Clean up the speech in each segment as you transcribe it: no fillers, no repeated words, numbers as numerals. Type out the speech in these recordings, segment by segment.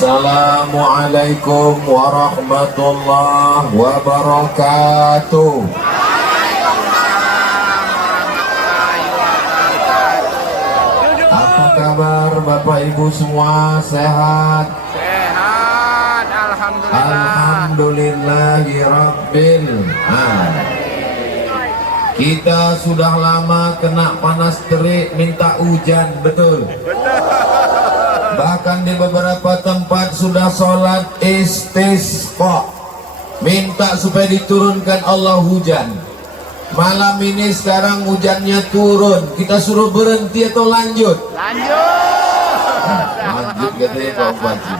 Assalamualaikum warahmatullahi wabarakatuh. Apa kabar Bapak Ibu semua? Sehat? Sehat, alhamdulillah. Alhamdulillahirabbil alamin. Kita sudah lama kena panas terik minta hujan, betul? Bahkan di beberapa tempat sudah sholat istisqa, minta supaya diturunkan Allah hujan. Malam ini sekarang hujannya turun, kita suruh berhenti atau lanjut? Lanjut katanya Pak Bupati.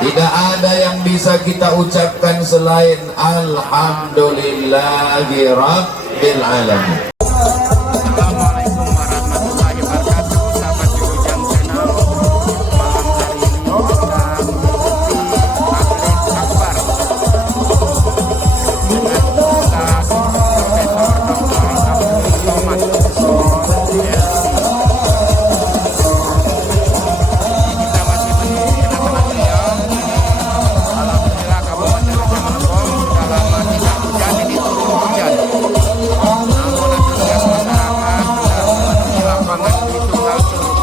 Tidak ada yang bisa kita ucapkan selain Alhamdulillahi Rabbil Alamin. Assalamualaikum warahmatullahi wabarakatuh. Sahabat Jurujang Channel, malam hari ini kita mengikuti Maghrib Akbar dengan Ustaz Profesor Dr. Abdul Somad. Kita masih menunggu kedatangan beliau. Alhamdulillah Kabupaten Rejang Lebong sudah lama tidak hujan, ini turun hujan. Namun antusias masyarakat sudah di lapangan di Tunggal Curug.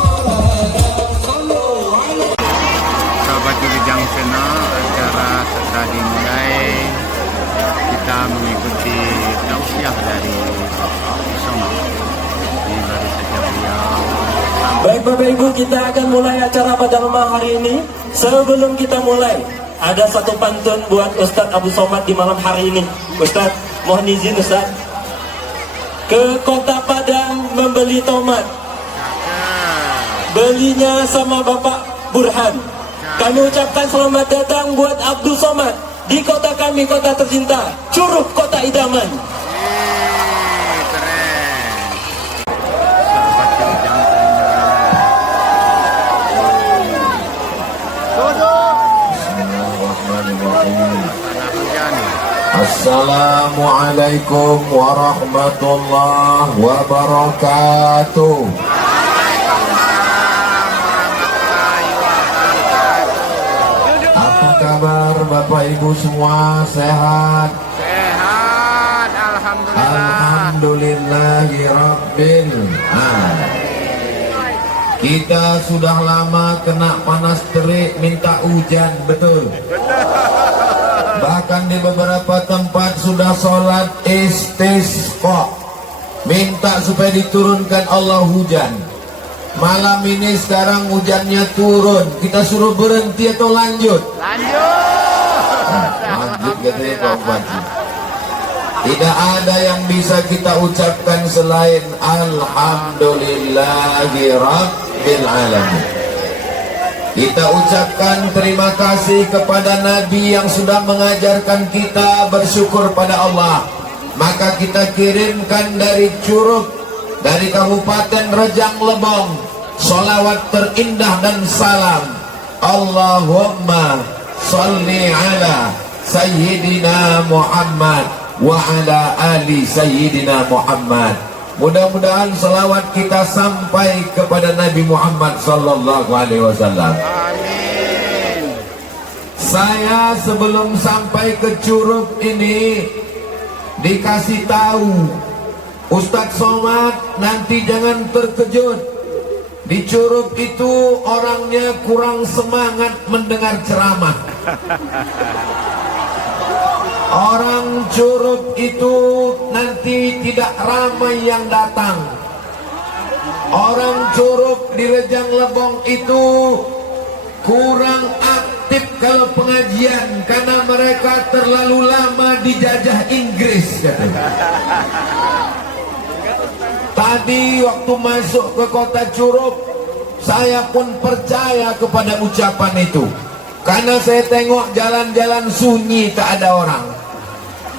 Sahabat Jurujang Channel, acara segera dimulai. Kita mengikuti tausiah dari Somad. Ini baru saja beliau. Baik Bapak Ibu, kita akan mulai acara pada malam hari ini. Sebelum kita mulai, ada satu pantun buat Ustadz Abu Somad di malam hari ini. Ustadz, mohon izin Ustadz. Ke kota Padang membeli tomat, belinya sama Bapak Burhan. Kami ucapkan selamat datang buat Abdul Somad di kota kami, kota tercinta, Curug, kota idaman. Keren. Sahabat Jurujang Bismillahirrahmanirrahim. Tanah hujan. Assalamualaikum warahmatullahi wabarakatuh. Apa kabar Bapak Ibu semua? Sehat? Sehat, alhamdulillah. Alhamdulillahirabbil alamin. Kita sudah lama kena panas terik minta hujan, betul? Bahkan di beberapa tempat sudah sholat istisqa, minta supaya diturunkan Allah hujan. Malam ini sekarang hujannya turun, kita suruh berhenti atau lanjut? Lanjut katanya Pak Bupati. Tidak ada yang bisa kita ucapkan selain Alhamdulillahi Rabbil Alamin. Kita ucapkan terima kasih kepada Nabi yang sudah mengajarkan kita bersyukur pada Allah. Maka kita kirimkan dari Curug, dari Kabupaten Rejang Lebong, sholawat terindah dan salam. Allahumma salli ala Sayyidina Muhammad wa ala ali Sayyidina Muhammad. Mudah-mudahan selawat kita sampai kepada Nabi Muhammad sallallahu alaihi wasallam. Amin. Saya sebelum sampai ke Curug ini dikasih tahu Ustadz Somad, nanti jangan terkejut. Di Curug itu orangnya kurang semangat mendengar ceramah. Orang Curug itu nanti tidak ramai yang datang. Orang Curug di Rejang Lebong itu kurang aktif kalau pengajian karena mereka terlalu lama dijajah Inggris, katanya. Tadi waktu masuk ke kota Curug, saya pun percaya kepada ucapan itu. Karena saya tengok jalan-jalan sunyi, tak ada orang.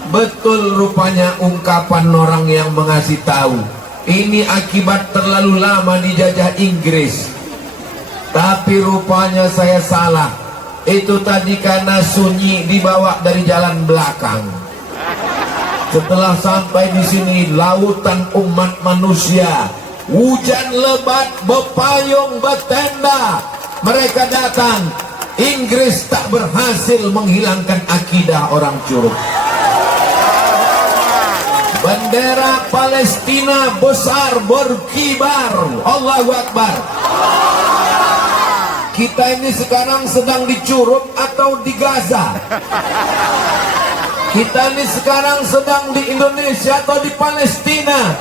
Betul rupanya ungkapan orang yang mengasih tahu. Ini akibat terlalu lama dijajah Inggris. Tapi rupanya saya salah. Itu tadi karena sunyi dibawa dari jalan belakang. Setelah sampai di sini, lautan umat manusia, hujan lebat, bepayung, bertenda, mereka datang. Inggris tak berhasil menghilangkan akidah orang Curug. Bendera Palestina besar berkibar. Allahu Akbar. Kita ini sekarang sedang di Curug atau di Gaza? Kita ini sekarang sedang di Indonesia atau di Palestina?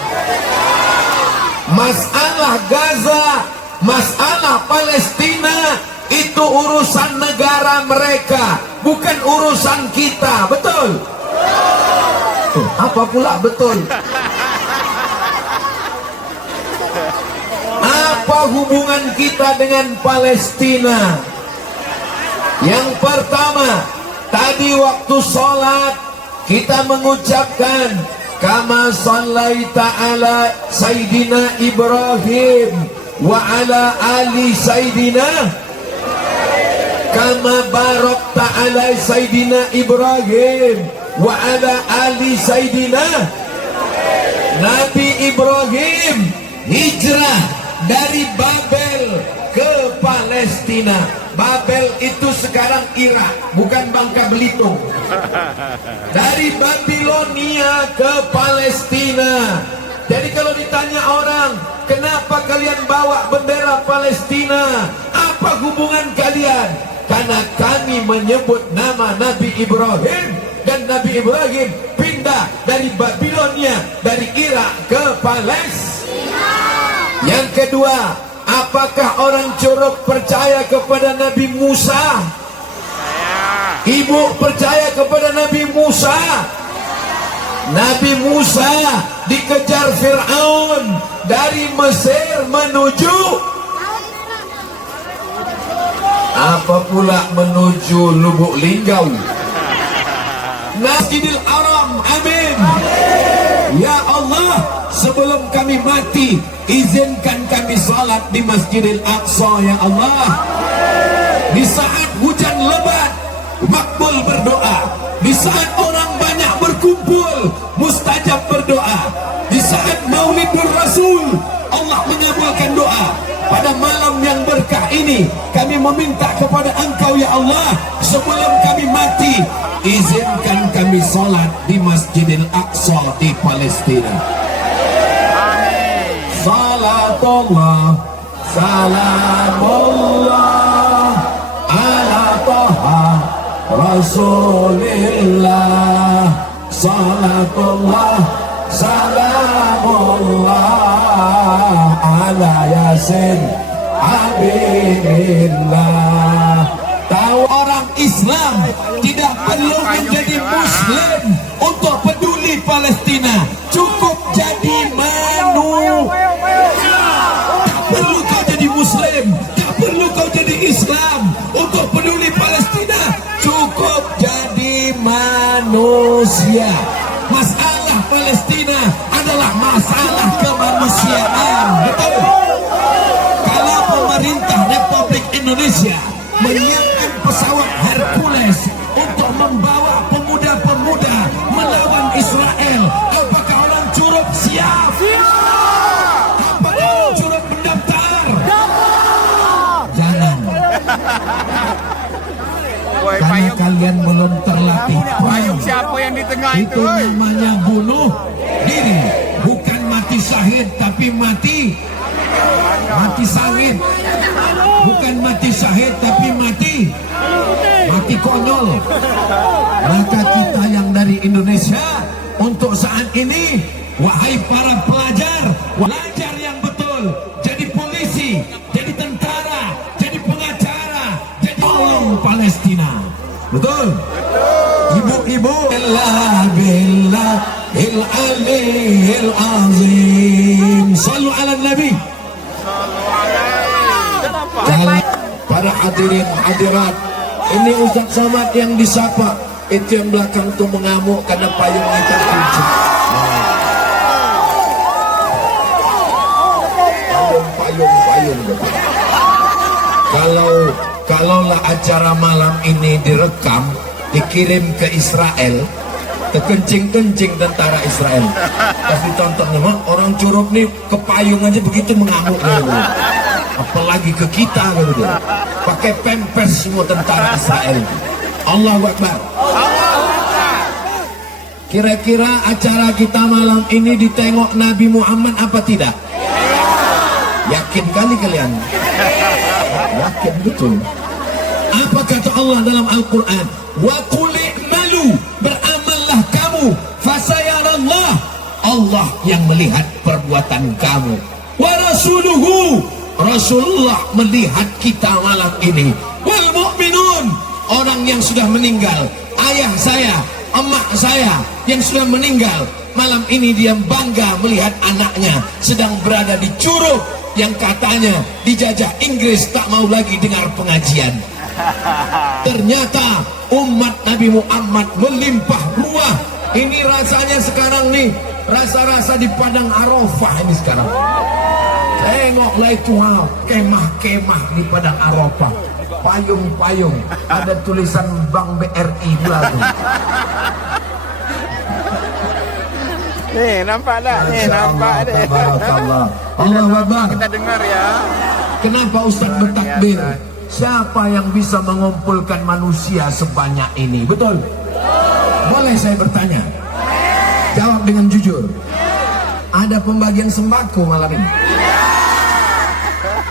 Masalah Gaza, masalah Palestina itu urusan negara mereka, bukan urusan kita. Betul? Apa pula betul? Apa hubungan kita dengan Palestina? Yang pertama, tadi waktu sholat kita mengucapkan kama sallaita ala Sayyidina Ibrahim wa ala ali Sayyidina, kama barakta ala Sayyidina Ibrahim wa ala ali Sayyidina. Nabi Ibrahim hijrah dari Babel ke Palestina. Babel itu sekarang Irak, bukan Bangka Belitung. Dari Babilonia ke Palestina. Jadi kalau ditanya orang, kenapa kalian bawa bendera Palestina? Apa hubungan kalian? Karena kami menyebut nama Nabi Ibrahim, dan Nabi Ibrahim pindah dari Babilonia, dari Irak ke Palestina. Yang kedua, apakah orang Curug percaya kepada Nabi Musa? Ibu percaya kepada Nabi Musa? Nabi Musa dikejar Fir'aun dari Mesir menuju apa pula, menuju Lubuk Linggau, Masjidil Haram. Amin. Ya Allah, sebelum kami mati, izinkan kami salat di Masjidil Aqsa ya Allah. Di saat hujan lebat, makbul berdoa. Di saat orang banyak berkumpul, mustajab berdoa. Di saat Maulidur Rasul, Allah menyabulkan doa. Pada malam yang berkah ini, kami meminta kepada Engkau ya Allah, sebelum kami mati, izinkan kami salat di Masjidil Aqsa di Palestina. Salatullah, salamullah ala Taha Rasulillah. Salatullah, salamullah ala Yasin Habibillah. Tahu orang Islam tidak perlu menjadi Muslim untuk peduli Palestina. Cukup jadi manu. Tak perlu kau jadi Muslim, tak perlu kau jadi Islam untuk peduli Palestina. Cukup jadi manusia. Masalah Palestina adalah masalah kemanusiaan. Betul? Kalau pemerintah Republik Indonesia menyiapkan pesawat Hercules untuk membawa pemuda-pemuda melawan Israel, apakah orang Curug siap? Apakah orang Curug mendaftar? Jangan. Karena kalian belum terlatih. Payung siapa yang di tengah Itu namanya bunuh diri. Bukan mati syahid, tapi mati sawit. Bukan mati syahid, tapi mati konyol. Maka kita yang dari Indonesia untuk saat ini, wahai para pelajar, belajar yang betul. Jadi polisi, jadi tentara, jadi pengacara, jadi tolong Palestina. Betul? Ibu-ibu, billahil aliyil azim. Sallu ala Nabi. Para hadirin hadirat, ini Ustaz Samad yang disapa. Itu yang belakang tuh mengamuk karena payungnya terkunci. Payung. Kalaulah acara malam ini direkam, dikirim ke Israel, kekencing-kencing tentara Israel. Kasih tonton, orang Curug nih kepayung aja begitu mengamuk. apalagi ke kita gitu dia. Pakai pempes semua tentara Israel. Allahu Akbar. Kira-kira acara kita malam ini ditengok Nabi Muhammad apa tidak? Yakin kali kalian? Yakin betul. Apa kata Allah dalam Al-Quran? Wa qul i'malu, beramallah kamu, fasayarallah, Allah yang melihat perbuatan kamu. Wa rasuluhu, Rasulullah melihat kita malam ini. Wal mu'minun, orang yang sudah meninggal, ayah saya, emak saya yang sudah meninggal, malam ini dia bangga melihat anaknya sedang berada di Curug yang katanya dijajah Inggris, tak mau lagi dengar pengajian. Ternyata umat Nabi Muhammad melimpah ruah. Ini rasanya sekarang nih, rasa-rasa di Padang Arafah ini sekarang. Tengoklah itu, kemah-kemah di Padang Arafah, payung-payung, ada tulisan Bank BRI pula tuh. Nih, nampak tak? Nih, nampak deh. Allah Akbar. Kita dengar ya. Kenapa Ustaz bertakbir? Siapa yang bisa mengumpulkan manusia sebanyak ini? Betul? Boleh saya bertanya? Jawab dengan jujur. Ada pembagian sembako malam ini?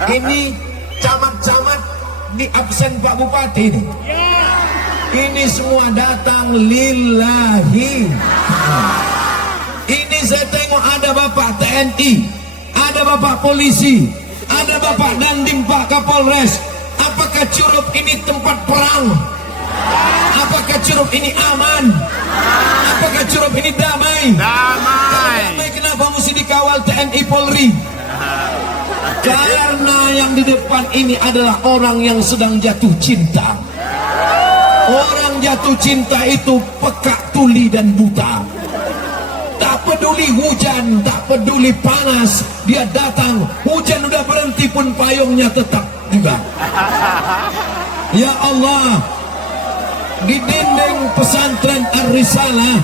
Ini camat-camat di absen Pak Bupati ini. Ini semua datang lillahi. Ini saya tengok ada Bapak TNI, ada Bapak Polisi, ada Bapak Dandim Pak Kapolres. Apakah Curug ini tempat perang? Apakah Curug ini aman? Apakah Curug ini damai? Damai. Kenapa mesti dikawal TNI Polri? Karena yang di depan ini adalah orang yang sedang jatuh cinta. Orang jatuh cinta itu peka, tuli dan buta. Tak peduli hujan, tak peduli panas, dia datang. Hujan udah berhenti pun payungnya tetap juga. Ya Allah, di dinding pesantren Ar-Risalah,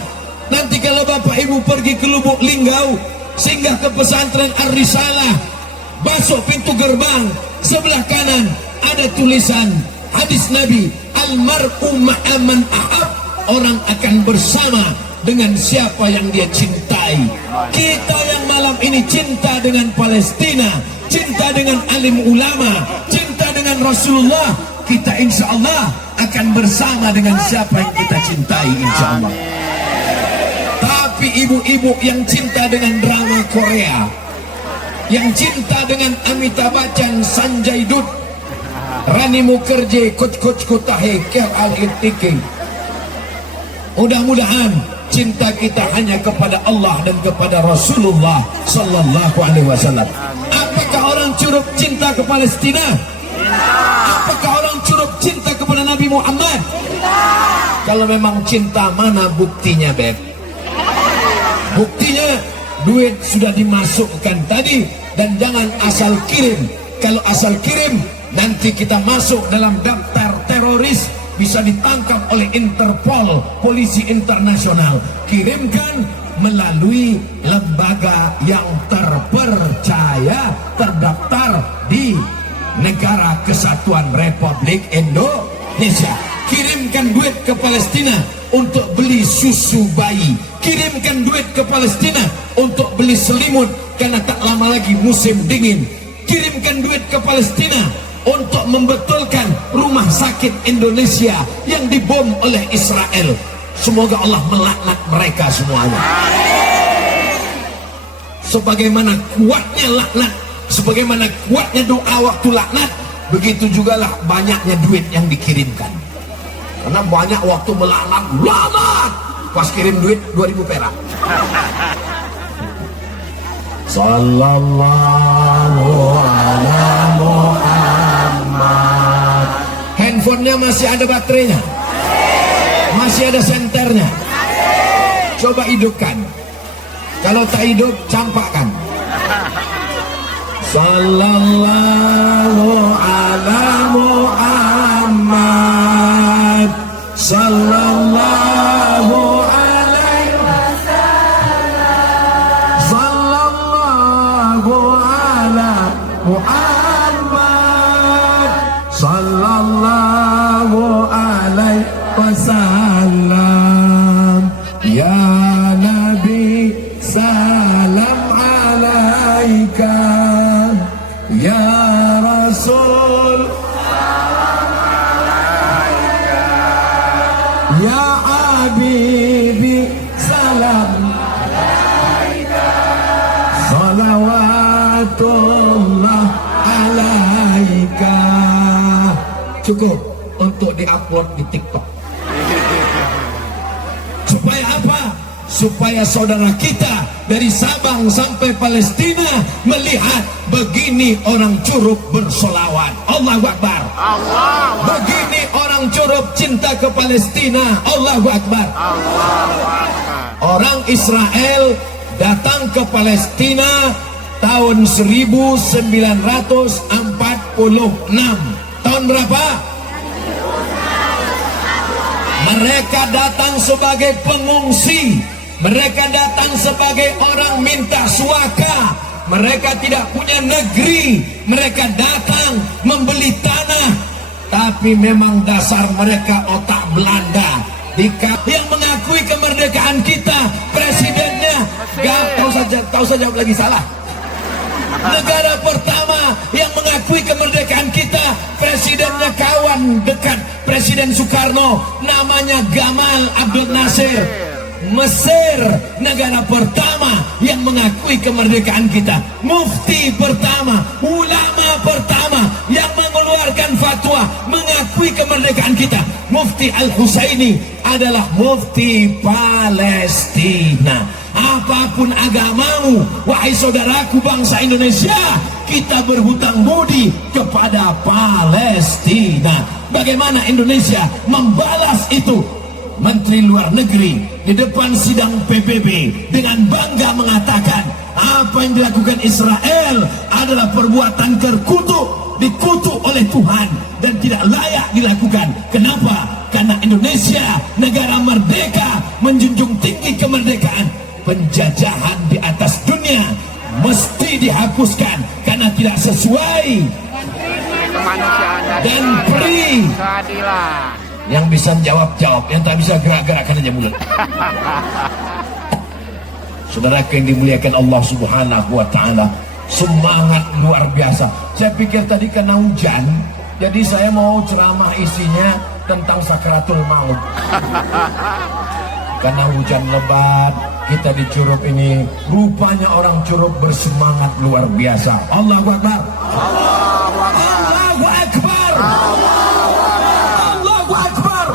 nanti kalau Bapak Ibu pergi ke Lubuk Linggau, singgah ke pesantren Ar-Risalah, masuk pintu gerbang, sebelah kanan ada tulisan hadis Nabi, almar'u ma'aman ahab, orang akan bersama dengan siapa yang dia cintai. Kita yang malam ini cinta dengan Palestina, cinta dengan alim ulama, cinta dengan Rasulullah, kita insya Allah akan bersama dengan siapa yang kita cintai insya Allah. Tapi ibu-ibu yang cinta dengan drama Korea, yang cinta dengan Amitabh Bachchan, Sanjay Dutt, Rani Mukherjee, Coach Kotahe, Ker Al-Irtiki, mudah-mudahan cinta kita hanya kepada Allah dan kepada Rasulullah Sallallahu Alaihi Wasallam. Apakah orang Curug cinta ke Palestina? Apakah orang Curug cinta kepada Nabi Muhammad? Kalau memang cinta, mana buktinya, Beb? Buktinya duit sudah dimasukkan tadi, dan jangan asal kirim. Kalau asal kirim, nanti kita masuk dalam daftar teroris, bisa ditangkap oleh Interpol, polisi internasional. Kirimkan melalui lembaga yang terpercaya, terdaftar di Negara Kesatuan Republik Indonesia. Kirimkan duit ke Palestina untuk beli susu bayi. Kirimkan duit ke Palestina untuk beli selimut karena tak lama lagi musim dingin. Kirimkan duit ke Palestina untuk membetulkan rumah sakit Indonesia yang dibom oleh Israel. Semoga Allah melaknat mereka semuanya. Sebagaimana kuatnya laknat, sebagaimana kuatnya doa waktu laknat, begitu jugalah banyaknya duit yang dikirimkan. Karena banyak waktu melaknat, pas kirim duit 2000 perak. Sallallahu ala Muhammad. Handphonenya masih ada baterainya? Masih ada senternya? Coba hidupkan. Kalau tak hidup, campakkan. Sallallahu ala Muhammad. Sallallahu alaihi wasallam. Sallallahu ala Muhammad. Ya Habibi salam salawatullah alaika. Cukup untuk diupload di TikTok. Supaya apa? Supaya saudara kita dari Sabang sampai Palestina melihat begini orang Curup bersolawat. Allahu Akbar. Begini orang Curup cinta ke Palestina. Allahu Akbar. Orang Israel datang ke Palestina tahun 1946. Tahun berapa? Mereka datang sebagai pengungsi. Mereka datang sebagai orang minta suaka. Mereka tidak punya negeri. Mereka datang membeli tanah. Tapi memang dasar mereka otak Belanda. Yang mengakui kemerdekaan kita, presidennya tahu saja lagi salah. Negara pertama yang mengakui kemerdekaan kita, presidennya kawan dekat Presiden Soekarno, namanya Gamal Abdel Nasir. Mesir, negara pertama yang mengakui kemerdekaan kita. Mufti pertama, ulama pertama yang mengeluarkan fatwa mengakui kemerdekaan kita. Mufti Al-Husaini adalah mufti Palestina. Apapun agamamu, wahai saudaraku bangsa Indonesia, kita berhutang budi kepada Palestina. Bagaimana Indonesia membalas itu? Menteri Luar Negeri di depan sidang PBB dengan bangga mengatakan apa yang dilakukan Israel adalah perbuatan terkutuk, dikutuk oleh Tuhan dan tidak layak dilakukan. Kenapa? Karena Indonesia negara merdeka, menjunjung tinggi kemerdekaan. Penjajahan di atas dunia mesti dihapuskan karena tidak sesuai dan pri. Yang bisa jawab, yang tak bisa gerak-gerakkan aja mulut. Saudara yang dimuliakan Allah Subhanahu wa taala, semangat luar biasa. Saya pikir tadi kena hujan, jadi saya mau ceramah isinya tentang sakaratul maut. Karena hujan lebat, kita di Curup ini, rupanya orang Curup bersemangat luar biasa. Allahu Akbar. Allahu Akbar. Allahu Akbar.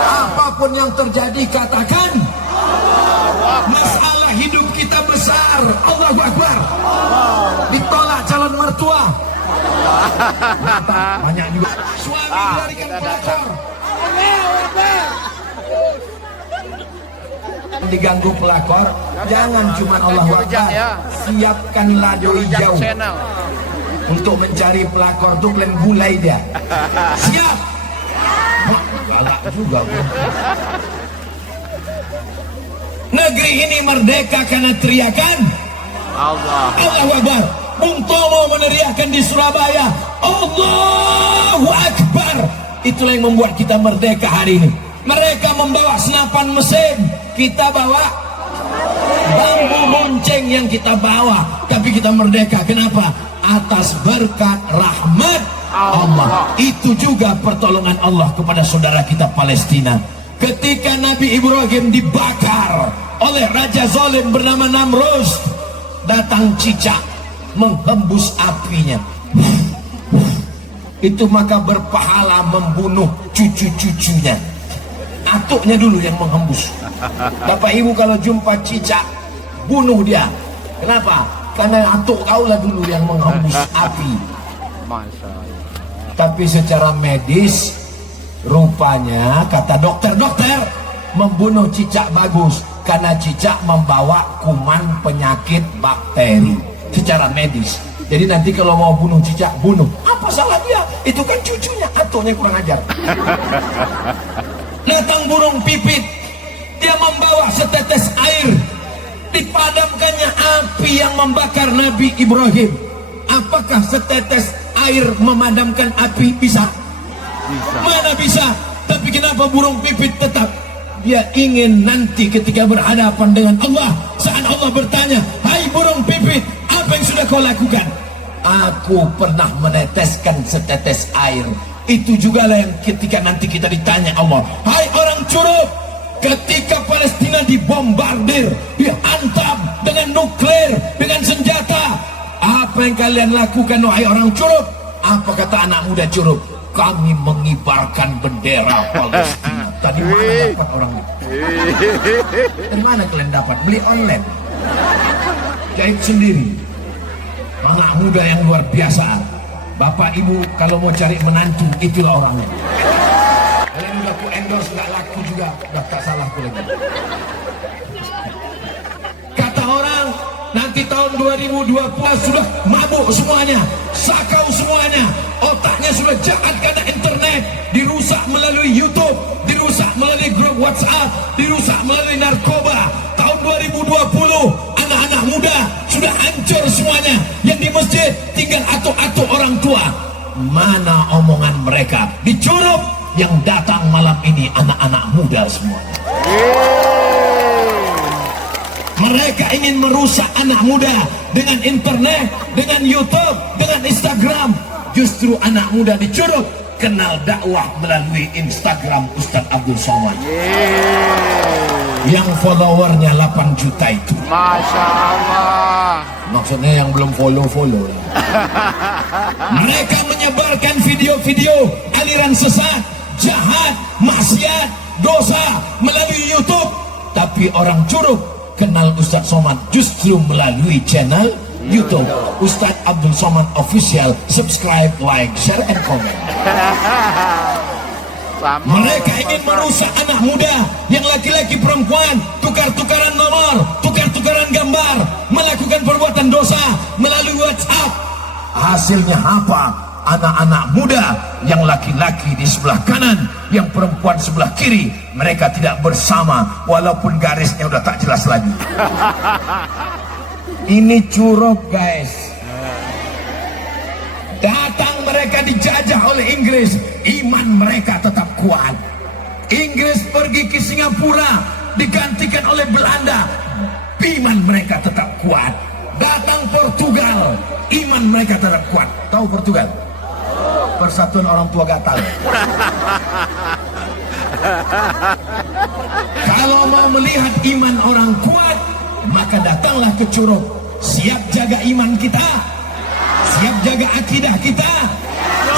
Apapun yang terjadi katakan. Masalah hidup kita besar. Allahu Akbar. Ditolak calon mertua. Banyak juga. Suami melarikan pelakor. Diganggu pelakor, jangan cuma Allahu Akbar, siapkanlah doi jauh untuk mencari pelakor tuh kalian gulai dia. Siap. Wah, galak juga. Negeri ini merdeka karena teriakan Allahu Akbar. Bung Tomo meneriakkan di Surabaya Allahu Akbar. Itulah yang membuat kita merdeka hari ini. Mereka membawa senapan mesin, kita bawa bambu monceng yang kita bawa, tapi kita merdeka. Kenapa? Atas berkat rahmat Allah. Itu juga pertolongan Allah kepada saudara kita Palestina. Ketika Nabi Ibrahim dibakar oleh raja zalim bernama Namrus, datang cicak menghembus apinya. Itu maka berpahala membunuh cucu-cucunya. Atuknya dulu yang menghembus. Bapak ibu kalau jumpa cicak, bunuh dia. Kenapa? Karena atuk kaulah dulu yang menghembus api. Tapi secara medis, rupanya kata dokter-dokter, membunuh cicak bagus karena cicak membawa kuman penyakit bakteri. Secara medis. Jadi nanti kalau mau bunuh cicak, bunuh. Apa salah dia? Itu kan cucunya, atuknya kurang ajar. Datang burung pipit, dia membawa setetes air, dipadamkannya api yang membakar Nabi Ibrahim. Apakah setetes air memadamkan api? Bisa? Mana bisa? Tapi kenapa burung pipit tetap? Dia ingin nanti ketika berhadapan dengan Allah, saat Allah bertanya, hai burung pipit, apa yang sudah kau lakukan? Aku pernah meneteskan setetes air. Itu juga lah yang ketika nanti kita ditanya Allah, hai orang Curup, ketika Palestina dibombardir, dihantam dengan nuklir, dengan senjata, apa yang kalian lakukan wahai orang Curup? Apa kata anak muda Curup? Kami mengibarkan bendera Palestina. Tadi mana dapat orang itu? Dari mana kalian dapat? Beli online, jahit sendiri. Anak muda yang luar biasa. Bapak ibu kalau mau cari menantu, itulah orangnya. Kalian udah ku endorse, nggak laku juga, udah tak salah ku lagi. Kata orang, nanti tahun 2020 sudah mabuk semuanya, sakau semuanya, otaknya sudah jahat karena internet, dirusak melalui YouTube, dirusak melalui grup WhatsApp, dirusak melalui narkoba. Tahun 2020 anak-anak muda sudah hancur semuanya. Yang di masjid tinggal atuk-atuk orang tua. Mana omongan mereka? Di Curup yang datang malam ini anak-anak muda semuanya. Mereka ingin merusak anak muda dengan internet, dengan YouTube, dengan Instagram. Justru anak muda di Curup kenal dakwah melalui Instagram Ustadz Abdul Somad. Yang followernya 8 juta itu. Masya Allah. Maksudnya yang belum follow. Mereka menyebarkan video-video aliran sesat, jahat, maksiat, dosa melalui YouTube. Tapi orang Curup kenal Ustadz Somad justru melalui channel YouTube Ustadz Abdul Somad Official. Subscribe, like, share, and comment. Mereka ingin merusak anak muda yang laki-laki perempuan, tukar-tukaran nomor, tukar-tukaran gambar, melakukan perbuatan dosa melalui WhatsApp. Hasilnya apa? Anak-anak muda yang laki-laki di sebelah kanan, yang perempuan sebelah kiri, mereka tidak bersama walaupun garisnya udah tak jelas lagi. Ini Curup, guys. Datang mereka dijajah oleh Inggris, iman mereka tetap kuat. Inggris pergi ke Singapura, digantikan oleh Belanda, iman mereka tetap kuat. Datang Portugal, iman mereka tetap kuat. Tahu Portugal? Persatuan Orang Tua Gatal. Kalau mau melihat iman orang kuat, maka datanglah ke Curup. Siap jaga iman kita, siap jaga akidah kita.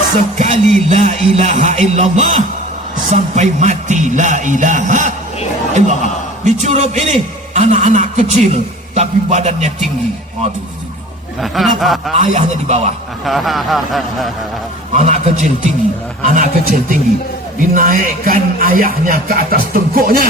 Sekali la ilaha illallah, sampai mati la ilaha illallah. Di Curup ini anak-anak kecil tapi badannya tinggi. Aduh, kenapa? Ayahnya di bawah. Anak kecil tinggi, dinaikkan ayahnya ke atas tengkuknya,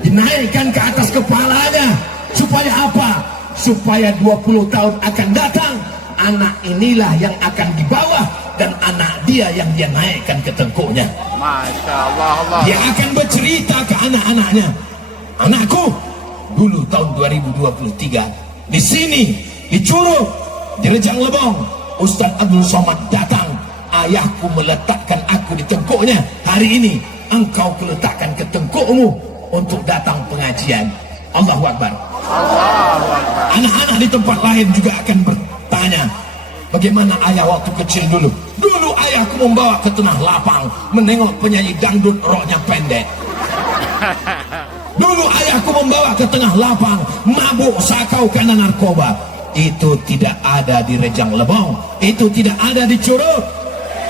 dinaikkan ke atas kepalanya. Supaya apa? Supaya 20 tahun akan datang, anak inilah yang akan di bawah dan anak dia yang dia naikkan ke tengkuknya. Masya Allah. Dia akan bercerita ke anak-anaknya, anakku, dulu tahun 2023 di sini, di Curup, di Rejang Lebong, Ustadz Abdul Somad datang. Ayahku meletakkan aku di tengkuknya. Hari ini engkau letakkan ke tengkukmu untuk datang pengajian. Allahu Akbar. Anak-anak di tempat lain juga akan bertanya, bagaimana ayah waktu kecil dulu? Dulu ayahku membawa ke tengah lapang, menengok penyanyi dangdut roknya pendek. Dulu ayahku membawa ke tengah lapang, mabuk, sakau karena narkoba. Itu tidak ada di Rejang Lebong, itu tidak ada di Curup.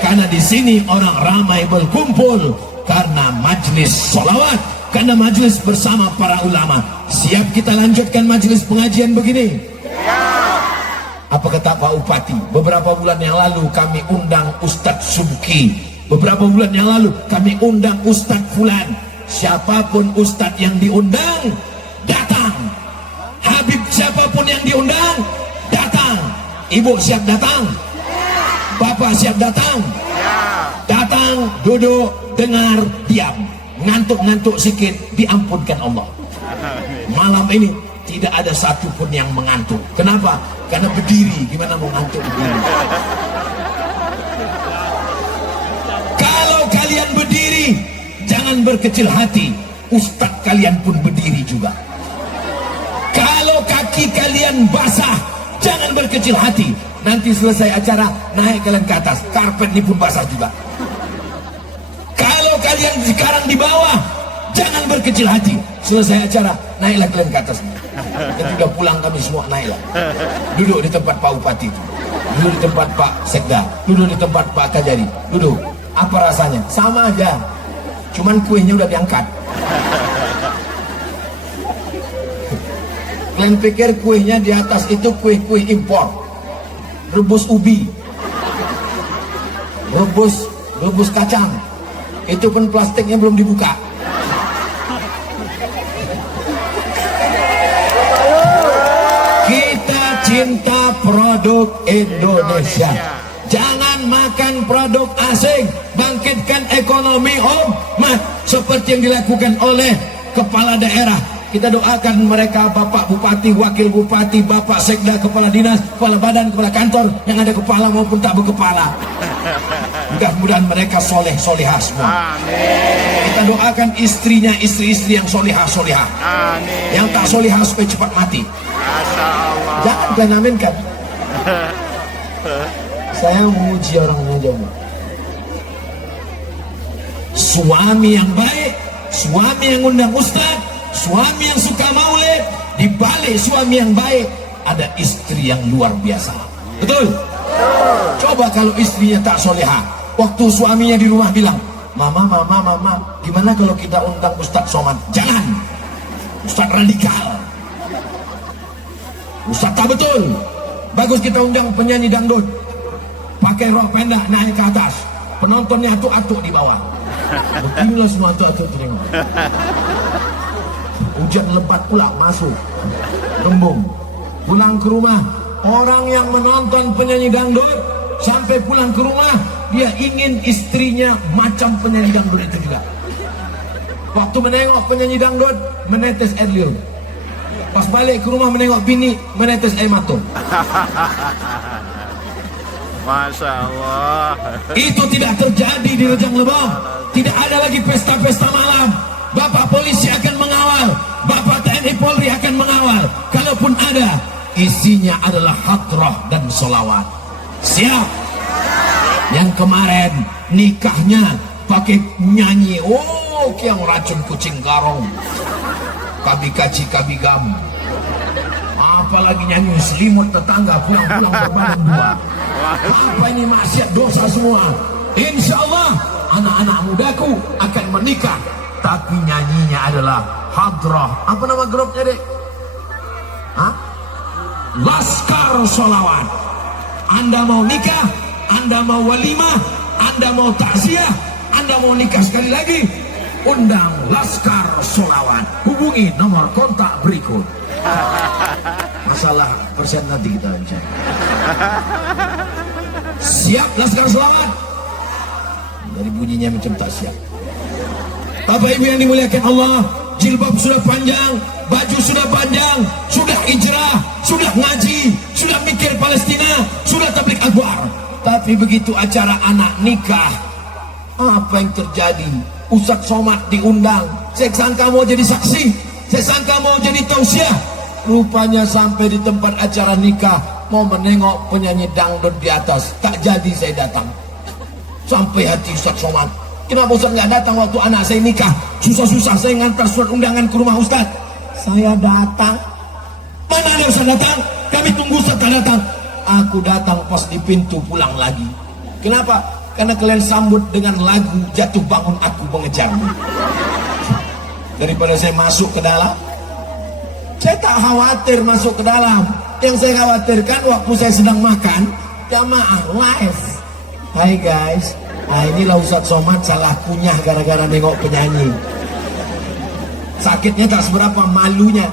Karena di sini orang ramai berkumpul karena majlis sholawat, karena majlis bersama para ulama. Siap kita lanjutkan majlis pengajian begini? Apa kata Pak Upati? Beberapa bulan yang lalu kami undang Ustadz Subki, beberapa bulan yang lalu kami undang Ustadz Fulan. Siapapun Ustadz yang diundang, datang. Habib siapapun yang diundang, datang. Ibu siap datang? Bapak siap datang? Datang, duduk, dengar, diam. Ngantuk-ngantuk sikit, diampunkan Allah. Malam ini tidak ada satupun yang mengantuk. Kenapa? Karena berdiri. Gimana mau ngantuk berdiri? Kalau kalian berdiri, jangan berkecil hati. Ustadz kalian pun berdiri juga. Kalau kaki kalian basah, jangan berkecil hati. Nanti selesai acara, naik kalian ke atas, karpet ini pun basah juga. Kalau kalian kalian sekarang di bawah, jangan berkecil hati. Selesai acara, naiklah kalian ke atas. Ketika pulang kami semua naiklah. Duduk di tempat Pak Bupati itu, duduk di tempat Pak Sekda, duduk di tempat Pak Kajari, duduk. Apa rasanya? Sama aja, cuman kuenya udah diangkat. Kalian pikir kuenya di atas itu kue-kue impor, rebus ubi, rebus kacang, itu pun plastiknya belum dibuka. Kita cinta produk Indonesia. Jangan makan produk asing. Bangkitkan ekonomi umat seperti yang dilakukan oleh kepala daerah. Kita doakan mereka, Bapak Bupati, Wakil Bupati, Bapak Sekda, Kepala Dinas, Kepala Badan, Kepala Kantor, yang ada kepala maupun tak berkepala. Mudah-mudahan mereka soleh solehah semua. Amin. Kita doakan istrinya, istri-istri yang solehah. Amin. Yang tak solehah supaya cepat mati. Jangan kalian aminkan. Saya memuji orangnya jauh. Suami yang baik, suami yang undang ustaz, suami yang suka maulid, di balik suami yang baik ada istri yang luar biasa. Betul? Coba kalau istrinya tak solehah, waktu suaminya di rumah bilang, mama, gimana kalau kita undang Ustadz Somad? Jangan, Ustadz radikal, Ustadz tak betul. Bagus kita undang penyanyi dangdut, pakai rok pendek naik ke atas, penontonnya atuk-atuk di bawah. Beginilah semua atuk-atuk terima. Hujan lebat pula masuk, gembung. Pulang ke rumah, orang yang menonton penyanyi dangdut sampai pulang ke rumah dia ingin istrinya macam penyanyi dangdut itu juga. Waktu menengok penyanyi dangdut menetes air liur, pas balik ke rumah menengok bini menetes air mata. Masya Allah. Itu tidak terjadi di Rejang Lebong. Tidak ada lagi pesta-pesta malam. Bapak polisi akan mengawal, Bapak TNI Polri akan mengawal. Kalaupun ada, isinya adalah hadrah dan solawat. Siap? Yang kemarin nikahnya pakai nyanyi, oh yang racun kucing garong, kabi kaci kabi gam, apalagi nyanyi selimut tetangga pulang-pulang berbadan dua. Apa ini maksiat dosa semua. Insya Allah anak-anak mudaku akan menikah, tapi nyanyinya adalah hadrah. Apa nama grupnya dek? Hah? Laskar Sholawat. Anda mau nikah, Anda mau walimah, Anda mau takziah, Anda mau nikah sekali lagi, undang Laskar Sholawat. Hubungi nomor kontak berikut. Masalah persen nanti kita bicara. Siap Laskar Sholawat? Dari bunyinya macam tak siap. Bapak Ibu yang dimuliakan Allah, jilbab sudah panjang, baju sudah panjang, sudah hijrah, sudah ngaji, sudah mikir Palestina, sudah tabligh akbar. Tapi begitu acara anak nikah, apa yang terjadi? Ustadz Somad diundang, saya sangka mau jadi saksi, saya sangka mau jadi tausiah. Rupanya sampai di tempat acara nikah mau menengok penyanyi dangdut di atas, tak jadi saya datang. Sampai hati Ustadz Somad, kenapa Ustadz nggak datang waktu anak saya nikah? Susah-susah saya ngantar surat undangan ke rumah Ustadz. Saya datang. Mana ada Ustadz datang? Kami tunggu Ustadz tak datang. Aku datang pas di pintu pulang lagi. Kenapa? Karena kalian sambut dengan lagu Jatuh Bangun Aku Mengejarmu. Daripada saya masuk ke dalam, saya tak khawatir masuk ke dalam. Yang saya khawatirkan waktu saya sedang makan, jamaah live. Hai guys, nah inilah Ustadz Somad salah kunyah gara-gara nengok penyanyi. Sakitnya tak seberapa, malunya.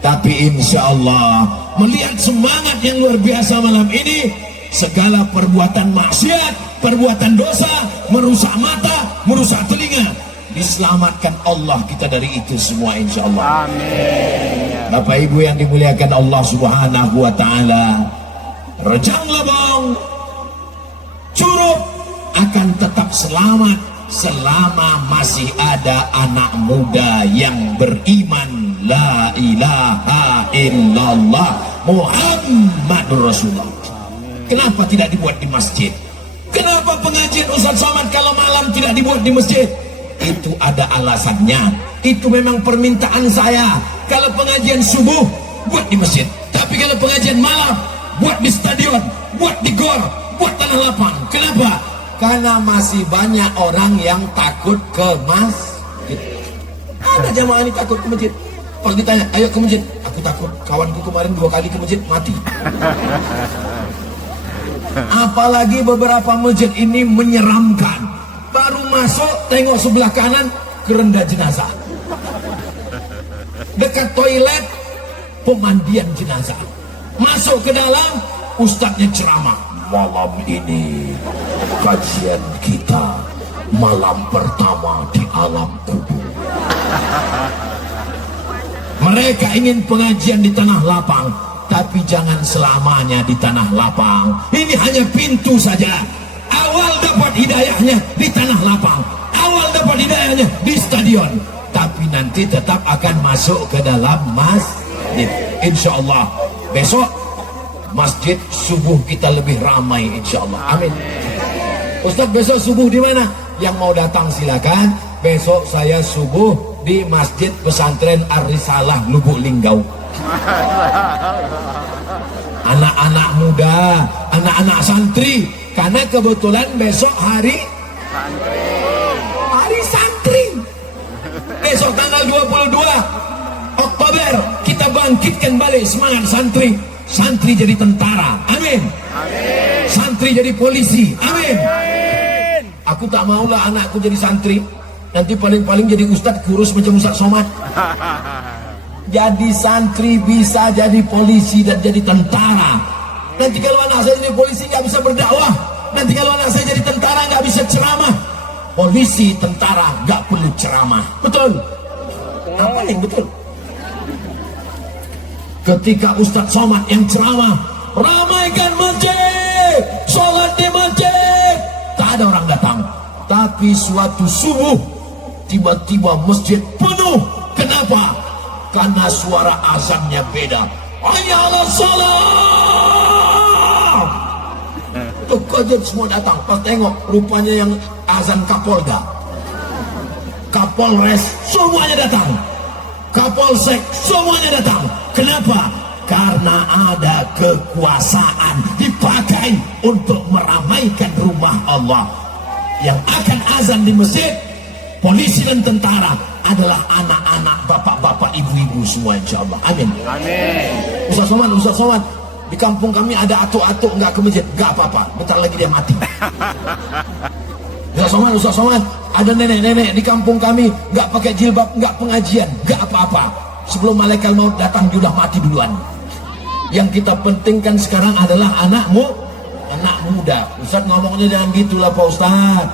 Tapi insya Allah melihat semangat yang luar biasa malam ini, segala perbuatan maksiat, perbuatan dosa, merusak mata, merusak telinga, diselamatkan Allah kita dari itu semua insya Allah. Amin. Bapak Ibu yang dimuliakan Allah Subhanahu wa Ta'ala, Rejang Lebong, Curup akan tetap selamat selama masih ada anak muda yang beriman la ilaha illallah Muhammadur Rasulullah. Kenapa tidak dibuat di masjid? Kenapa Kenapa pengajian Ustaz Somad kalau malam tidak dibuat di masjid? Itu ada alasannya. Itu memang permintaan saya. Kalau pengajian subuh, buat di masjid. Tapi kalau pengajian malam, buat di stadion, buat di gor, buat tanah lapang. Kenapa? Karena masih banyak orang yang takut ke masjid. Ada jamaah ini takut ke masjid. Kalau ditanya, ayo ke masjid, aku takut. Kawanku kemarin 2 kali ke masjid, mati. Apalagi beberapa masjid ini menyeramkan. Baru masuk, tengok sebelah kanan, kerenda jenazah. Dekat toilet, pemandian jenazah. Masuk ke dalam, ustadznya ceramah. Malam ini kajian kita malam pertama di alam kubur. Mereka ingin pengajian di tanah lapang, tapi jangan selamanya di tanah lapang. Ini hanya pintu saja. Awal dapat hidayahnya di tanah lapang, awal dapat hidayahnya di stadion, tapi nanti tetap akan masuk ke dalam masjid. Insya Allah besok masjid subuh kita lebih ramai, insya Allah. Amin. Ustaz, besok subuh di mana? Yang mau datang silakan. Besok saya subuh di Masjid Pesantren Ar-Risalah Lubuk Linggau. Anak-anak muda, anak-anak santri, karena kebetulan besok hari santri. Besok tanggal 22 Oktober kita bangkitkan balik semangat santri. Santri jadi tentara, amin. Santri jadi polisi, amin. Aku tak maulah anakku jadi santri, nanti paling-paling jadi ustadz kurus macam Ustaz Somad. Jadi santri bisa jadi polisi dan jadi tentara. Nanti kalau anak saya jadi polisi nggak bisa berdakwah. Nanti kalau anak saya jadi tentara nggak bisa ceramah. Polisi, tentara nggak perlu ceramah. Betul? Apa yang betul? Ketika Ustaz Somad yang ceramah, ramaikan masjid, sholat di masjid, tak ada orang datang. Tapi suatu subuh tiba-tiba masjid penuh. Kenapa? Karena suara azannya beda. Hayya 'alas shalah. Kaget semua datang. Pas tengok rupanya yang azan Kapolda, Kapolres, semuanya datang. Kapolsek, semuanya datang. Kenapa? Karena ada kekuasaan dipakai untuk meramaikan rumah Allah. Yang akan azan di masjid, polisi dan tentara adalah anak-anak, bapak-bapak, ibu-ibu semua, insya Allah. Amin. Amin. Ustaz Somad, di kampung kami ada atuk-atuk nggak ke masjid, nggak apa-apa, bentar lagi dia mati. Ustaz Somad, ada nenek-nenek di kampung kami nggak pakai jilbab, nggak pengajian, nggak apa-apa. Sebelum malaikat maut datang dia udah mati duluan. Yang kita pentingkan sekarang adalah anak muda. Ustaz ngomongnya jangan gitulah Pak Ustaz.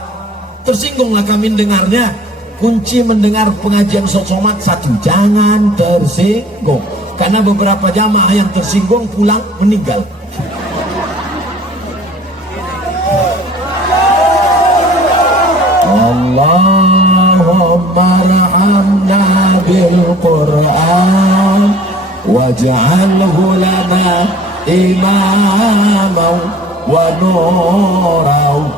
Tersinggunglah kami dengarnya. Kunci mendengar pengajian Ustaz Somad satu, jangan tersinggung. Karena beberapa jamaah yang tersinggung pulang meninggal. Allahumma rahamna bil Qur'an waj'alhu lana imaman wa nuran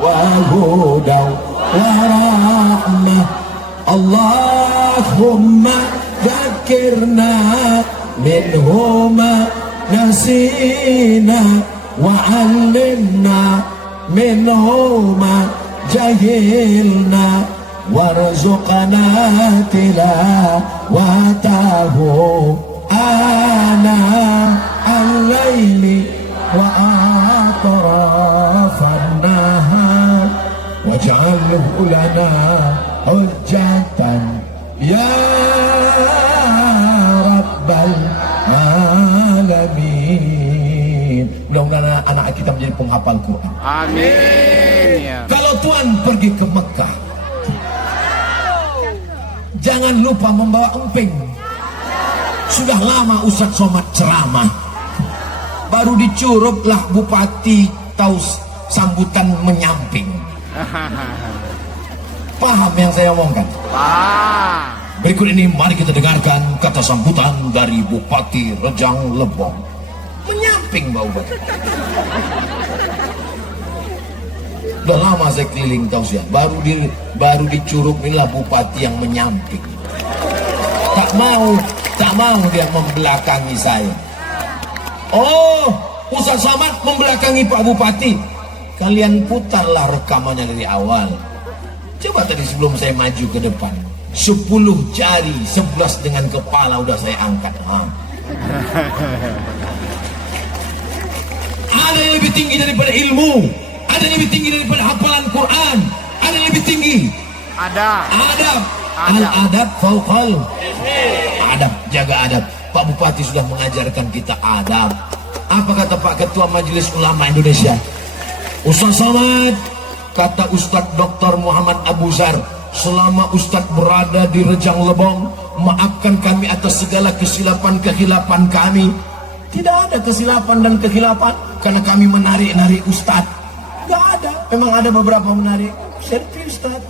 wa hudan wa rahmah. Allahumma dzakirna minhuma nasina wa 'allimna minhuma jahilna warzuqna tilawatahu ana al-laili wa atrafan nahar waj'alhu lana hujjatan ya rabbal alamin. Mudah-mudahan anak kita menjadi penghafal Quran. Amin. Ya. Kalau Tuhan pergi ke Mekah, jangan lupa membawa emping. Sudah lama Ustaz Somad ceramah, baru dicuruplah bupati tahu sambutan menyamping. Paham yang saya omongkan? Wah. Berikut ini mari kita dengarkan kata sambutan dari Bupati Rejang Lebong. Menyamping bau. Udah lama saya keliling tausiah, baru di Curug inilah bupati yang menyamping. Tak mau dia membelakangi saya. Oh, Ustaz Somad membelakangi Pak Bupati. Kalian putarlah rekamannya dari awal. Coba tadi sebelum saya maju ke depan, 10 jari 11 dengan kepala udah saya angkat. Ada yang lebih tinggi daripada ilmu, ada yang lebih tinggi daripada hafalan Quran, ada yang lebih tinggi. Adab. Al-adab fauqal adab, jaga adab. Pak Bupati sudah mengajarkan kita adab. Apa kata Pak Ketua Majelis Ulama Indonesia? Ustaz Somad, kata Ustaz Dr. Muhammad Abu Zar, selama Ustaz berada di Rejang Lebong, maafkan kami atas segala kesilapan-kehilapan kami. Tidak ada kesilapan dan kehilapan karena kami menarik-narik Ustaz. Tidak ada. Memang ada beberapa menarik selfie Ustaz.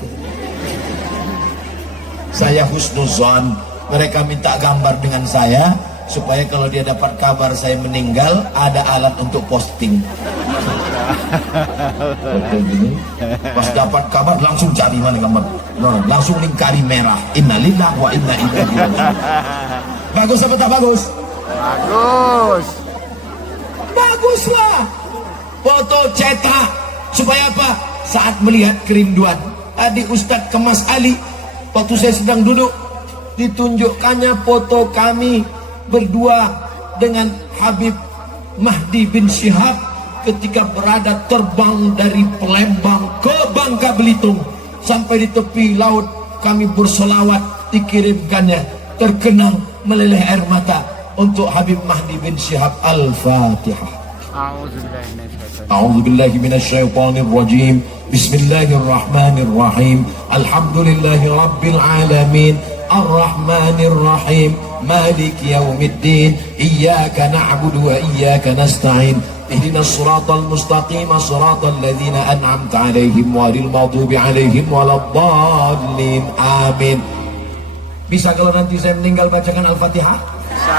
Saya husnuzon, mereka minta gambar dengan saya supaya kalau dia dapat kabar saya meninggal ada alat untuk posting. Pas dapat kabar langsung cari mana gambar, langsung lingkari merah. Innalillahi wa inna ilaihi raji'un. Bagus apa tak bagus? Baguslah. Foto cetak supaya apa? Saat melihat kerinduan adik Ustadz Kemas Ali, waktu saya sedang duduk, ditunjukkannya foto kami berdua dengan Habib Mahdi bin Syihab ketika berada terbang dari Palembang ke Bangka Belitung. Sampai di tepi laut kami bersolawat, dikirimkannya, terkenang meleleh air mata untuk Habib Mahdi bin Syihab. Al-Fatihah. A'udzu billahi minasyaitonir rajim. Bismillahirrahmanirrahim. Alhamdulillahi rabbil alamin. Ar-Rahmanir Rahim. Maliki yaumiddin. Iyyaka na'budu wa iyyaka nasta'in. Ihdinas siratal mustaqim, siratal ladzina an'amta 'alaihim ghairil maghdubi 'alaihim waladdallin. Amin. Bisa kalau nanti saya meninggal bacakan Al-Fatihah? Bisa.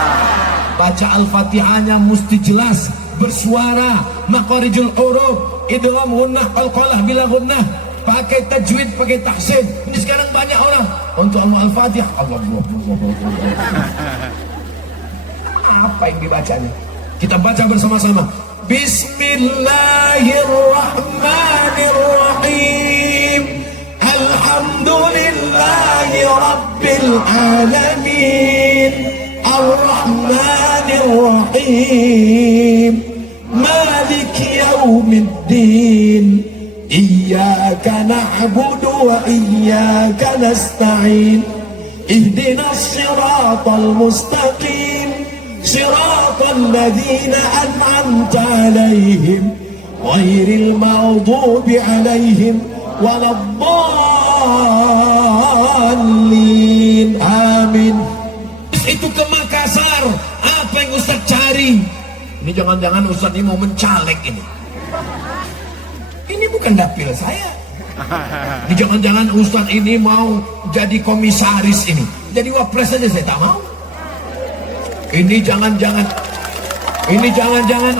Baca Al-Fatihahnya mesti jelas, bersuara, makharijul huruf, idgham gunnah, qalqalah bila gunnah, pakai tajwid, pakai tahsin. Ini sekarang banyak orang untuk Al-Fatihah. Allah. Apa yang dibacanya? Kita baca bersama-sama. Bismillahirrahmanirrahim. Alhamdulillahi rabbil alamin. Ar-Rahmanir-Rahim. Maliki yaumiddin. Iyyaka na'budu wa iyyaka nasta'in. Ihdinas siratal mustaqim. Siratal ladzina an'amta 'alaihim ghairil maghdubi 'alaihim waladdallin. Amin. Itu ke Makassar. Apa yang Ustaz cari? Ini jangan-jangan Ustaz ini mau mencalek ini. Ini bukan dapil saya. Ini jangan-jangan Ustaz ini mau jadi komisaris ini. Jadi wapres saja saya tak mau. Ini jangan-jangan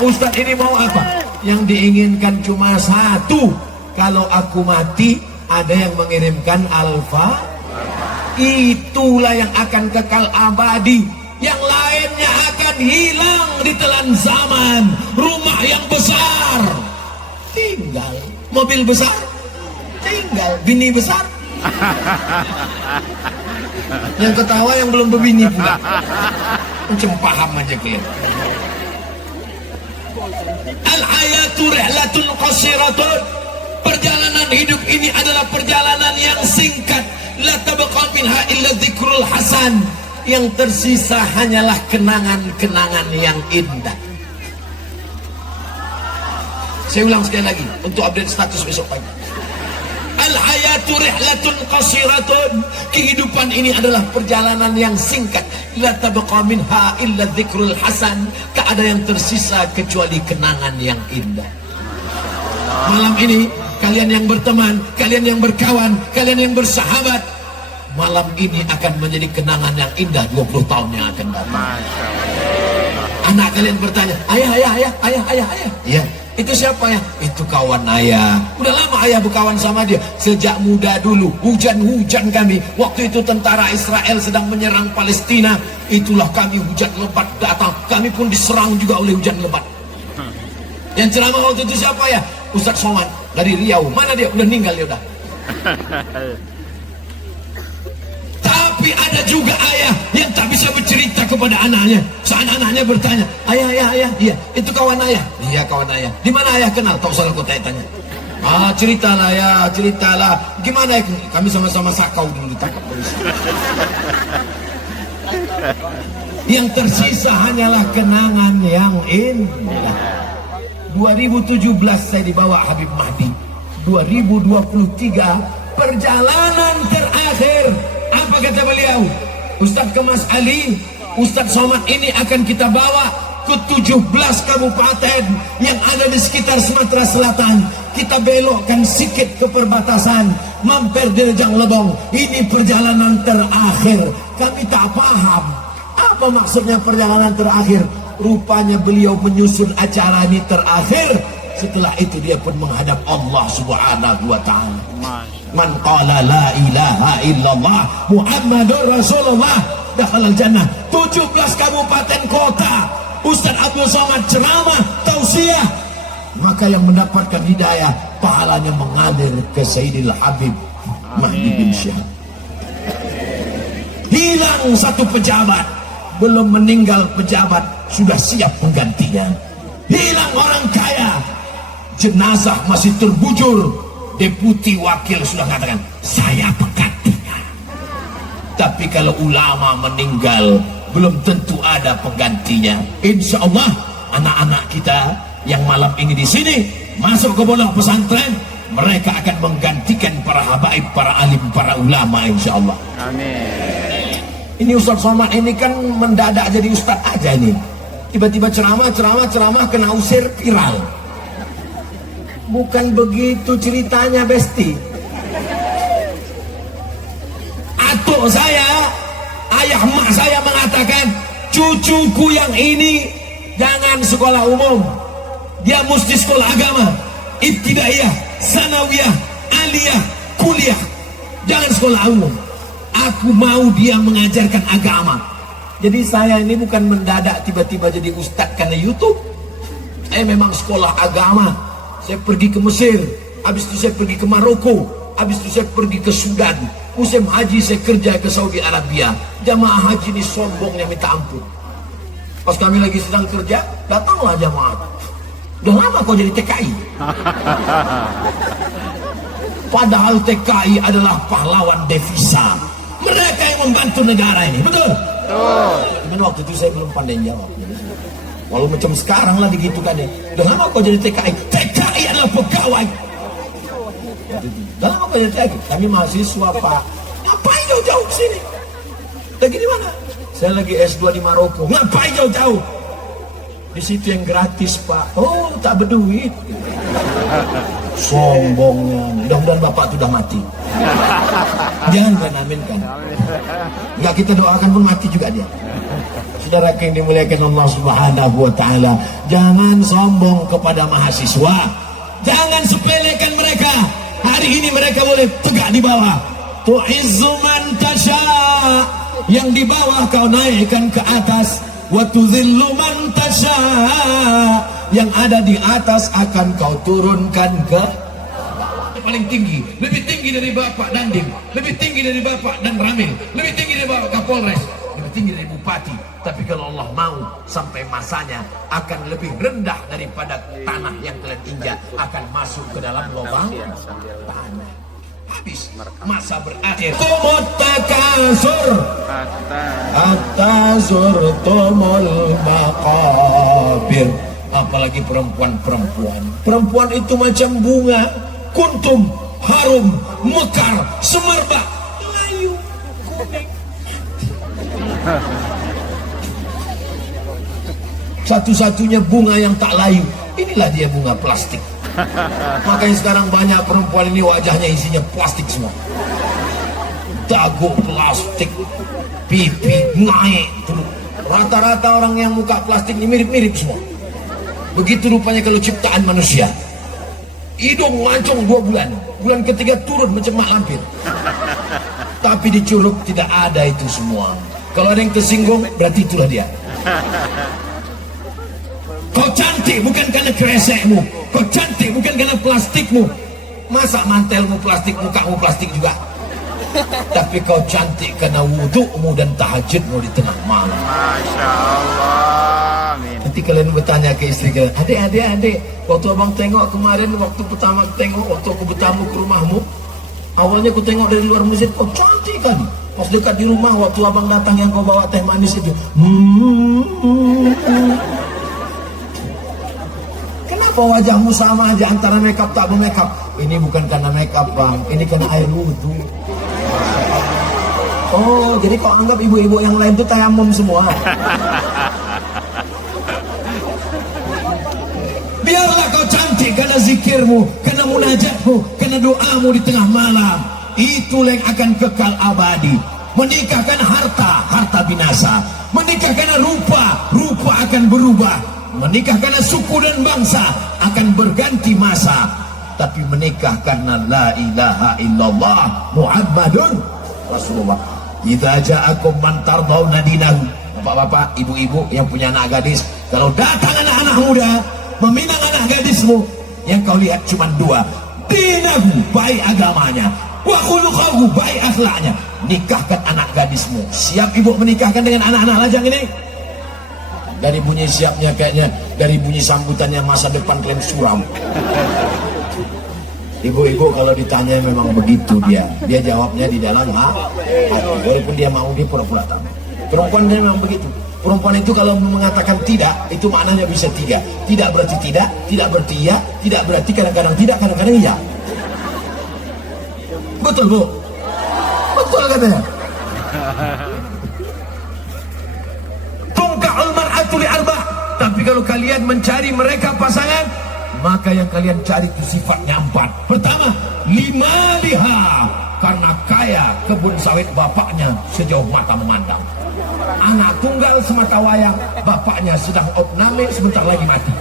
Ustaz ini mau apa? Yang diinginkan cuma satu. Kalau aku mati, ada yang mengirimkan alfa. Itulah yang akan kekal abadi. Yang lainnya akan hilang di telan zaman. Rumah yang besar tinggal, mobil besar tinggal, bini besar. Yang ketawa yang belum berbini pula. Macam paham aja kalian. Al-hayatu rihlatun qasiratun. Perjalanan hidup ini adalah perjalanan yang singkat. La tabqa minha illa dzikrul hasan. Yang tersisa hanyalah kenangan-kenangan yang indah. Saya ulang sekali lagi untuk update status besok pagi. Al-hayatu rihlatun qasiratun. Kehidupan ini adalah perjalanan yang singkat. La tabqa minha illa dzikrul hasan. Tak ada yang tersisa kecuali kenangan yang indah. Malam ini kalian yang berteman, kalian yang berkawan, kalian yang bersahabat, malam ini akan menjadi kenangan yang indah 20 tahun yang akan datang. Anak kalian bertanya, ayah. Iya, Itu siapa ya? Itu kawan ayah. Udah lama ayah berkawan sama dia. Sejak muda dulu, hujan-hujan kami. Waktu itu tentara Israel sedang menyerang Palestina. Itulah kami, hujan lebat datang. Kami pun diserang juga oleh hujan lebat. Yang ceramah waktu itu siapa ya? Ustadz Somad dari Riau. Mana dia? Udah meninggal dia udah. Tapi ada juga ayah yang tak bisa bercerita kepada anaknya. Saat anaknya bertanya, ayah, iya, itu kawan ayah. Iya, kawan ayah. Di mana ayah kenal? Tak usah kau tanya. Ceritalah ya, ceritalah. Gimana ya? Kami sama-sama sakau dulu ditangkap polisi. Yang tersisa hanyalah kenangan yang indah. 2017 saya dibawa Habib Mahdi. 2023 perjalanan terakhir. Apa kata beliau? Ustadz Kemas Ali, Ustadz Somad ini akan kita bawa ke 17 kabupaten yang ada di sekitar Sumatera Selatan. Kita belokkan sikit ke perbatasan, mampir di Rejang Lebong. Ini perjalanan terakhir. Kami tak paham apa maksudnya perjalanan terakhir. Rupanya beliau menyusun acara ini terakhir. Setelah itu dia pun menghadap Allah Subhanahu wa ta'ala. Man qala la ilaha illallah Muhammadur Rasulullah dakhalal jannah. 17 kabupaten kota Ustaz Abdul Somad ceramah tausiah, maka yang mendapatkan hidayah pahalanya mengalir ke Sayyidil Habib Mahdi bin Syahab. Hilang satu pejabat, belum meninggal pejabat sudah siap penggantinya. Hilang orang kaya, jenazah masih terbujur. Deputi wakil sudah katakan, saya penggantinya. Tapi kalau ulama meninggal, belum tentu ada penggantinya. Insya Allah anak-anak kita yang malam ini di sini masuk ke pondok pesantren, mereka akan menggantikan para habaib, para alim, para ulama, insya Allah. Amin. Ini Ustadz Somad ini kan mendadak jadi ustadz aja ini. Tiba-tiba ceramah kena usir viral. Bukan begitu ceritanya, Besti. Atuk saya, ayah emak saya mengatakan, cucuku yang ini jangan sekolah umum, dia mesti sekolah agama, ibtidaiyah, sanawiyah, aliyah, kuliah, jangan sekolah umum. Aku mau dia mengajarkan agama. Jadi saya ini bukan mendadak tiba-tiba jadi ustadz karena YouTube. Saya memang sekolah agama. Saya pergi ke Mesir, habis itu saya pergi ke Maroko, habis itu saya pergi ke Sudan. Musim haji saya kerja ke Saudi Arabia. Jamaah haji ini sombongnya minta ampun. Pas kami lagi sedang kerja, datanglah jamaah. Udah lama kau jadi TKI. Padahal TKI adalah pahlawan devisa. Mereka yang membantu negara ini, betul? Cuman waktu itu saya belum pandai jawab. Walau macam sekarang lah digitukan ya. Udah lama kau jadi TKI. TKI adalah pegawai. Udah lama kau jadi TKI. Kami mahasiswa Pak. Ngapain jauh-jauh ke sini? Lagi di mana? Saya lagi S2 di Maroko. Ngapain jauh-jauh? Di situ yang gratis Pak. Oh tak berduit. Sombongnya. Mudah-mudahan Bapak itu udah mati. Jangan aminkan. Enggak, kita doakan pun mati juga dia. Saudara yang dimuliakan Allah Subhanahu wa ta'ala, jangan sombong kepada mahasiswa, jangan sepelekan mereka. Hari ini mereka boleh tegak di bawah. Tu'izzu man tasha, yang di bawah kau naikkan ke atas. Wa tudhillu man tasha, yang ada di atas akan kau turunkan ke paling tinggi, lebih tinggi dari Bapak Dandim, lebih tinggi dari Bapak Dan Ramil, lebih tinggi dari Bapak Kapolres, lebih tinggi dari Bupati. Tapi kalau Allah mau, sampai masanya akan lebih rendah daripada tanah yang kalian injak, akan masuk ke dalam lubang tanah. Habis masa berakhir. Tumut takasur hatta zurtumul maqabir. Apalagi perempuan itu macam bunga, kuntum, harum, mekar, semerbak, layu, kuning. Satu-satunya bunga yang tak layu, inilah dia bunga plastik. Makanya sekarang banyak perempuan ini wajahnya isinya plastik semua. Dagu plastik, pipi naik. Rata-rata orang yang muka plastik ini mirip-mirip semua. Begitu rupanya kalau ciptaan manusia. Hidung mancung 2 bulan. Bulan ketiga turun macam mak lampir. Tapi di Curug tidak ada itu semua. Kalau ada yang tersinggung, berarti itulah dia. Kau cantik bukan karena kresekmu. Kau cantik bukan karena plastikmu. Masa mantelmu plastik, mukamu plastik juga. Tapi kau cantik karena wudukmu dan tahajudmu di tengah malam. Masya Allah. Amin. Nanti kalian bertanya ke istri kalian, adik, waktu abang tengok kemarin, waktu pertama tengok, waktu aku bertamu ke rumahmu, awalnya aku tengok dari luar masjid, oh cantik kan. Pas dekat di rumah, waktu abang datang yang kau bawa teh manis itu, kenapa wajahmu sama aja antara makeup tak bermakeup? Ini bukan karena makeup bang, ini karena air wudhu. Oh, jadi kau anggap ibu-ibu yang lain itu tayamum semua? Biarlah kau cantik karena zikirmu, karena munajatmu, karena doamu di tengah malam. Itulah yang akan kekal abadi. Menikah karena harta, harta binasa. Menikah karena rupa, rupa akan berubah. Menikah karena suku dan bangsa akan berganti masa. Tapi menikah karena la ilaha illallah Muhammadun Rasulullah. Idza ja'akum man tardawna dinahu. Bapak-bapak, ibu-ibu yang punya anak gadis, kalau datang anak-anak muda meminang anak gadismu, yang kau lihat cuma 2. Dinahu, baik agamanya, wa khuluquhu, baik akhlaknya. Nikahkan anak gadismu. Siap ibu menikahkan dengan anak-anak lajang ini? Dari bunyi siapnya kayaknya, dari bunyi sambutannya masa depan kalian suram. Ibu-ibu kalau ditanya memang begitu dia jawabnya di dalam hati. Walaupun dia mau, dia pura-pura tahu. Perempuan dia memang begitu. Perempuan itu kalau mengatakan tidak, itu maknanya bisa 3. Tidak berarti tidak, tidak berarti iya, tidak berarti kadang-kadang tidak, kadang-kadang iya. Betul bu? Betul katanya. Tungka'ul mar'atu li arba'. Tapi kalau kalian mencari mereka pasangan, maka yang kalian cari itu sifatnya 4. Pertama, limaliha, karena kaya kebun sawit bapaknya sejauh mata memandang. Anak tunggal semata wayang, bapaknya sedang opname, sebentar lagi mati.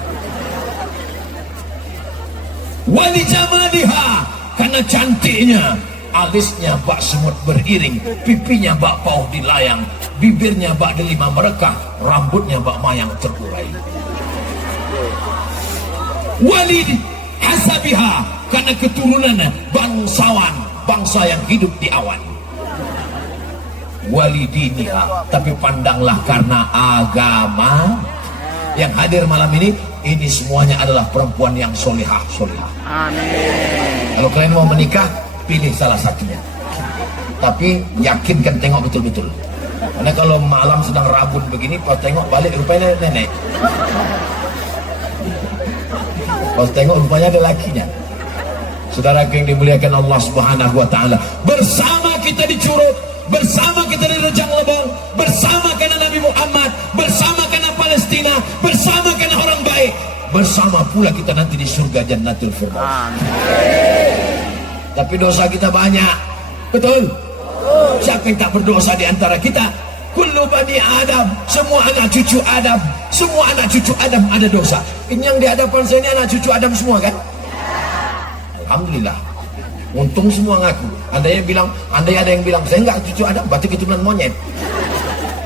Wali jamaliha, karena cantiknya, alisnya bak semut beriring, pipinya bak pauh dilayang, bibirnya bak delima merekah, rambutnya bak mayang terurai. Wali hasabiha, karena keturunannya bangsawan, bangsa yang hidup di awan. Wali diniha, tapi pandanglah karena agama. Yang hadir malam ini semuanya adalah perempuan yang solihah. Amin. Kalau kalian mau menikah, pilih salah satunya. Tapi yakinkan, tengok betul-betul. Karena kalau malam sedang rabun begini, kau tengok balik rupanya nenek. Kau tengok rupanya ada lakinya. Saudara yang dimuliakan Allah Subhanahu wa taala, bersama kita di Curug, bersama kita di Rejang Lebong, bersama karena Nabi Muhammad, bersama karena Palestina, bersama karena orang baik, bersama pula kita nanti di surga Jannatul Firdaus. Tapi dosa kita banyak, betul? Siapa yang tak berdosa di antara kita? Kullu bani Adam, semua anak cucu Adam, semua anak cucu Adam ada dosa. Ini yang di hadapan saya ini anak cucu Adam semua kan? Alhamdulillah. Untung semua ngaku. Andai ada yang bilang saya enggak cucu Adam, berarti keturunan monyet.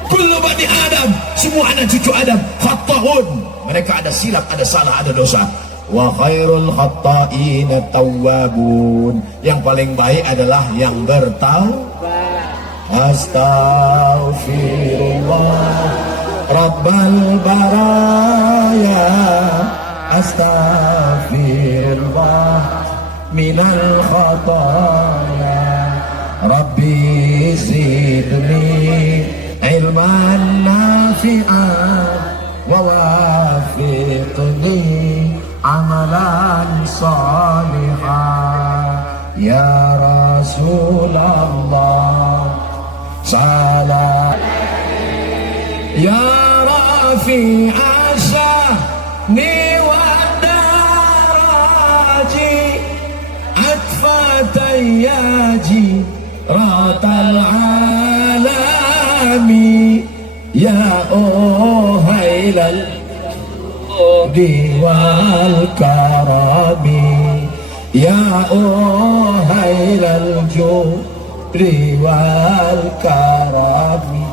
Kullu bani Adam, semua anak cucu Adam khata'un. Mereka ada silap, ada salah, ada dosa. Wa khairul khata'ina tawwabun. Yang paling baik adalah yang bertaubat. Astaghfirullah Rabbal baraya, astaghfirullah minal khataya, Rabbi zidni ilman nafi'an wa wafiqni amalan salihah. Ya Rasulullah salam ya Rafi asyani wa daraji atfatayyaji ratal alami ya uhailal wal karami ya uhailal judi wal karami.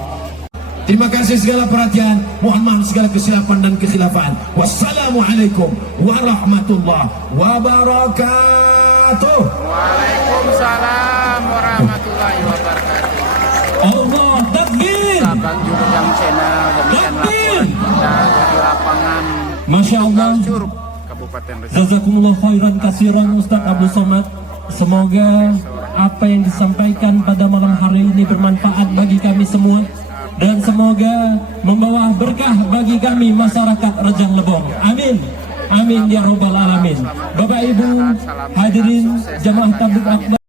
Terima kasih segala perhatian. Mohon maaf segala kesilapan dan kekhilafan. Wassalamualaikum warahmatullahi wabarakatuh. Waalaikumsalam warahmatullahi wabarakatuh. Allah takbir. Abang Jurujang Channel demikian laporan kita dari lapangan Masya Allah. Curug Kabupaten Resik. Jazakumullah khairan kasiran Ustaz Abdul Somad. Semoga apa yang disampaikan pada malam hari ini bermanfaat bagi kami semua, dan semoga membawa berkah bagi kami masyarakat Rejang Lebong. Amin. Amin ya robbal alamin. Bapak Ibu hadirin jamaah tabligh akbar.